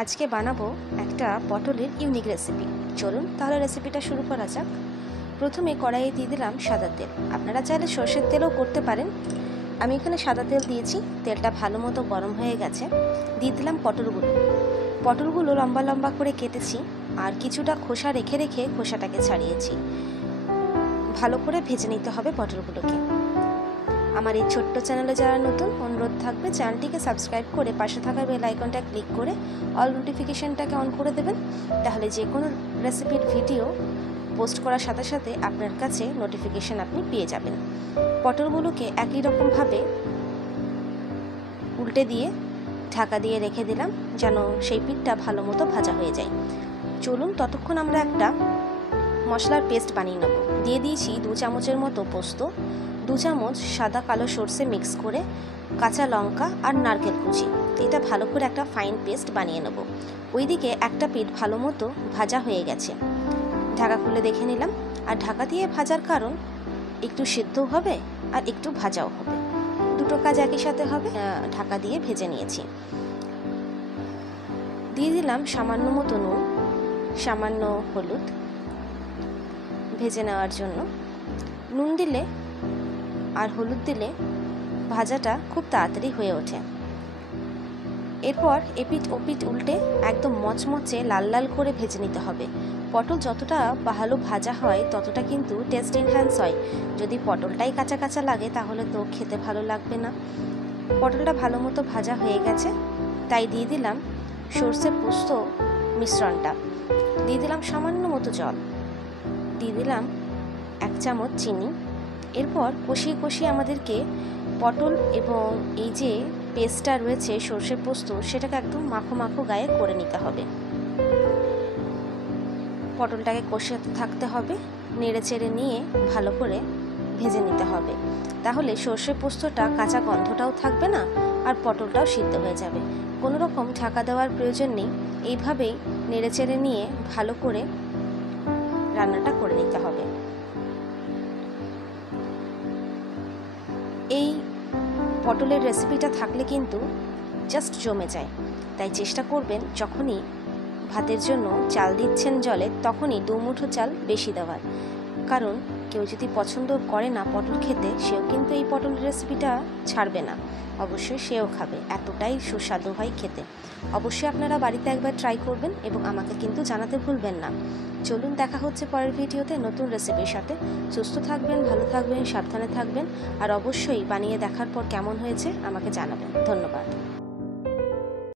আজকে বানাবো একটা পটলের ইউনিক রেসিপি। চলুন তাহলে রেসিপিটা শুরু করা যাক। প্রথমে কড়াইয়ে দিয়ে দিলাম সাদা তেল। আপনারা চাইলে সর্ষের তেলও করতে পারেন। আমি এখানে সাদা তেল দিয়েছি। তেলটা ভালো মতো গরম হয়ে গেছে। দিয়ে দিলাম পটলগুলো লম্বা লম্বা করে কেটেছি আর কিছুটা খোসা রেখে রেখে খোসাটাকে ছাড়িয়েছি। ভালো করে ভেজে নিতে হবে পটলগুলোকে। আমার এই ছোট্ট চ্যানেলে যারা নতুন, অনুরোধ থাকবে চ্যানেলটিকে সাবস্ক্রাইব করে পাশে থাকা বেল আইকনটা ক্লিক করে অল নোটিফিকেশনটাকে অন করে দেবেন। তাহলে যে কোনো রেসিপির ভিডিও পোস্ট করার সাথে সাথে আপনার কাছে নোটিফিকেশন আপনি পেয়ে যাবেন। পটলগুলোকে একই রকমভাবে উল্টে দিয়ে ঢাকা দিয়ে রেখে দিলাম যেন সেই পিঠটা ভালো মতো ভাজা হয়ে যায়। চলুন ততক্ষণ আমরা একটা মশলার পেস্ট বানিয়ে নেব। দিয়ে দিয়েছি 2 চামচের মতো পোস্ত, 2 চামচ সাদা কালো সর্ষে মিক্স করে, কাঁচা লঙ্কা আর নারকেল কুচি। এটা ভালো করে একটা ফাইন পেস্ট বানিয়ে নেব। ওইদিকে একটা পিঠ ভালো মতো ভাজা হয়ে গেছে। ঢাকা খুলে দেখে নিলাম। আর ঢাকা দিয়ে ভাজার কারণ একটু সিদ্ধ হবে আর একটু ভাজাও হবে, দুটো কাজ একই সাথে হবে। ঢাকা দিয়ে ভেজে নিয়েছি। দিয়ে দিলাম সামান্য মতো নুন, সামান্য হলুদ ভেজে নেওয়ার জন্য। নুন দিলে আর হলুদ দিলে ভাজাটা খুব তাড়াতাড়ি হয়ে ওঠে। এরপর এপিঠ ওপিঠ উল্টে একদম মচমচে লাল লাল করে ভেজে নিতে হবে। পটল যতটা ভালো ভাজা হয় ততটা কিন্তু টেস্ট এনহ্যান্স হয়। যদি পটলটাই কাঁচা কাঁচা লাগে তাহলে তো খেতে ভালো লাগবে না। পটলটা ভালো মতো ভাজা হয়ে গেছে, তাই দিয়ে দিলাম সর্ষে পোস্ত মিশ্রণটা। দিয়ে দিলাম সামান্য মতো জল, দিয়ে দিলাম 1 চামচ চিনি। এরপর কষিয়ে কষিয়ে আমাদেরকে পটল এবং এই যে পেস্টটা রয়েছে সর্ষে পোস্ত, সেটাকে একদম মাখো মাখো গায়ে করে নিতে হবে। পটলটাকে কষাতে থাকতে হবে, নেড়ে চেড়ে নিয়ে ভালো করে ভেজে নিতে হবে। তাহলে সর্ষে পোস্তটা কাঁচা গন্ধটাও থাকবে না আর পটলটাও সিদ্ধ হয়ে যাবে। কোনো রকম ঢাকা দেওয়ার প্রয়োজন নেই। এইভাবেই নেড়ে চেড়ে নিয়ে ভালো করে রান্নাটা করে নিতে হবে। এই পটলের রেসিপিটা থাকলে কিন্তু জাস্ট জমে যায়। তাই চেষ্টা করবেন যখনই ভাতের জন্য চাল দিচ্ছেন জলে, তখনই 2 মুঠো চাল বেশি দেওয়ার। কারণ কেউ যদি পছন্দ করে না পটল খেতে, সেও কিন্তু এই পটলের রেসিপিটা ছাড়বে না। অবশ্যই সেও খাবে, এতটাই সুস্বাদু হয় খেতে। অবশ্যই আপনারা বাড়িতে একবার ট্রাই করবেন এবং আমাকে কিন্তু জানাতে ভুলবেন না। চলুন দেখা হচ্ছে পরের ভিডিওতে নতুন রেসিপির সাথে। সুস্থ থাকবেন, ভালো থাকবেন, সাবধানে থাকবেন আর অবশ্যই বানিয়ে দেখার পর কেমন হয়েছে আমাকে জানাবেন। ধন্যবাদ।